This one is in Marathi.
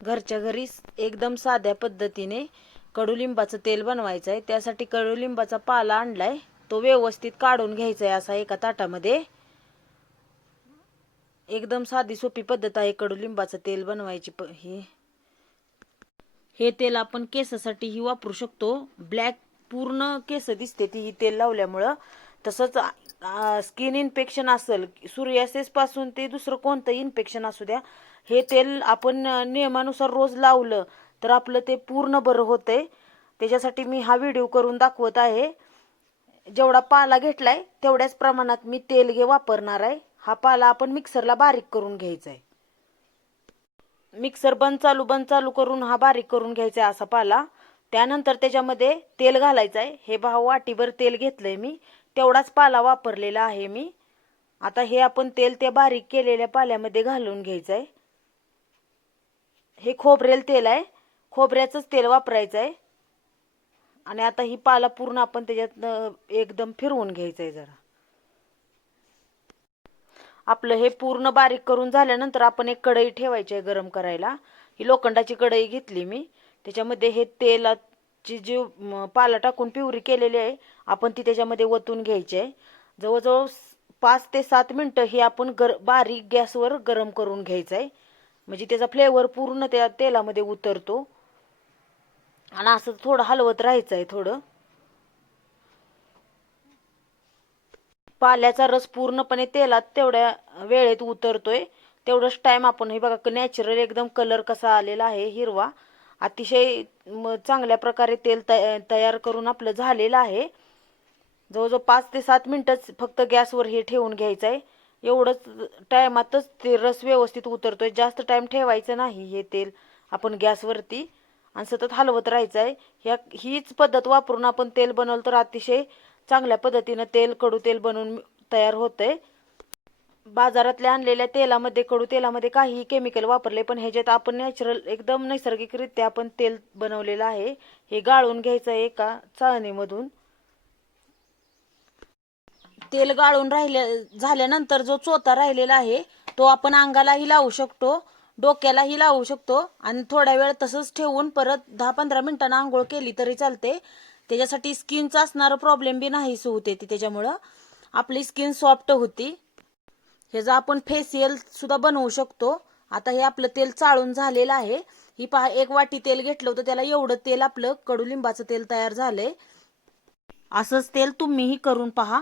घरच्या घरी एकदम साध्या पद्धतीने कडुलिंबाचं तेल बनवायचं आहे। त्यासाठी कडुलिंबाचा पाला आणलाय, तो व्यवस्थित काढून घ्यायचा आहे असा एका ताटामध्ये। एकदम साधी सोपी पद्धत आहे कडुलिंबाचं तेल बनवायची। हे तेल आपण केसासाठीही वापरू शकतो। ब्लॅक पूर्ण केस दिसते ती ही तेल लावल्यामुळं। तसंच स्किन इन्फेक्शन असेल, सूर्यासिस पासून ते दुसरं कोणतंही इन्फेक्शन असू द्या, हे तेल आपण नियमानुसार रोज लावलं तर आपलं ते पूर्ण बरं होतंय। त्याच्यासाठी मी हा व्हिडिओ करून दाखवत आहे। जेवढा पाला घेतलाय तेवढ्याच प्रमाणात मी तेल वापरणार आहे। हा पाला आपण मिक्सरला बारीक करून घ्यायचा आहे। मिक्सर बंद चालू करून हा बारीक करून घ्यायचा आहे असा पाला। त्यानंतर त्याच्यामध्ये तेल घालायचं आहे। हे पहा, वाटीभर तेल घेतलंय मी, तेवढाच पाला वापरलेला आहे मी। आता हे आपण तेल त्या बारीक केलेल्या पाल्यामध्ये घालून घ्यायचं आहे। हे खोबरेल तेल आहे, खोबऱ्याचंच तेल वापरायचं आहे। आणि आता ही पाला पूर्ण आपण त्याच्यात एकदम फिरवून घ्यायचं आहे जरा। आपलं हे पूर्ण बारीक करून झाल्यानंतर आपण एक कढई ठेवायची आहे गरम करायला। ही लोखंडाची कढई घेतली मी, त्याच्यामध्ये हे तेलाची जी पाला टाकून प्युरी केलेली आहे आपण ती त्याच्यामध्ये ओतून घ्यायची आहे। जवळजवळ 5 ते 7 मिनिटं हे आपण बारीक गॅसवर गरम करून घ्यायचं आहे, म्हणजे त्याचा फ्लेवर पूर्ण त्या तेलामध्ये उतरतो। आणि असं थोडं हलवत राहायचं आहे थोडं। पाल्याचा रस पूर्णपणे तेलात तेवढ्या वेळेत उतरतोय, तेवढंच टाइम आपण हे बघा नॅचरल एकदम कलर कसा आलेला आहे हिरवा। अतिशय चांगल्या प्रकारे तेल तयार करून आपलं झालेलं आहे। जवळजवळ 5 ते 7 मिनिटच फक्त गॅसवर हे ठेवून घ्यायचं आहे। एवढंच टायमातच ते रस व्यवस्थित उतरतोय। जास्त टाइम ठेवायचं नाही हे तेल आपण गॅसवरती, आणि सतत हलवत राहायचं आहे। हीच पद्धत वापरून आपण तेल बनवलं तर अतिशय चांगल्या पद्धतीनं कडू तेल बनवून तयार होतंय। बाजारातल्या आणलेल्या तेलामध्ये, कडू तेलामध्ये काहीही केमिकल वापरले, पण ह्याच्यात आपण नॅचरल एकदम नैसर्गिकरित्या आपण तेल बनवलेलं आहे। हे गाळून घ्यायचं आहे एका चाळणीमधून। तेल गाळून झाल्यानंतर जो चोथा राहिलेला आहे तो आपण अंगालाही लावू शकतो, डोक्यालाही लावू शकतो, आणि थोड्या वेळ तसंच ठेवून परत 10-15 मिनिटांना आंघोळ केली तरी चालते। त्याच्यासाठी स्किनचा असणारा प्रॉब्लेम बी नाहीस होते ती, त्याच्यामुळं आपली स्किन सॉफ्ट होती। ह्याचा आपण फेशियल सुद्धा बनवू शकतो। आता हे आपलं तेल चाळून झालेलं आहे। ही पहा, 1 वाटी तेल घेतलं होतं, त्याला एवढं तेल आपलं कडुलिंबाचं तेल तयार झालंय। असंच तेल तुम्हीही करून पहा।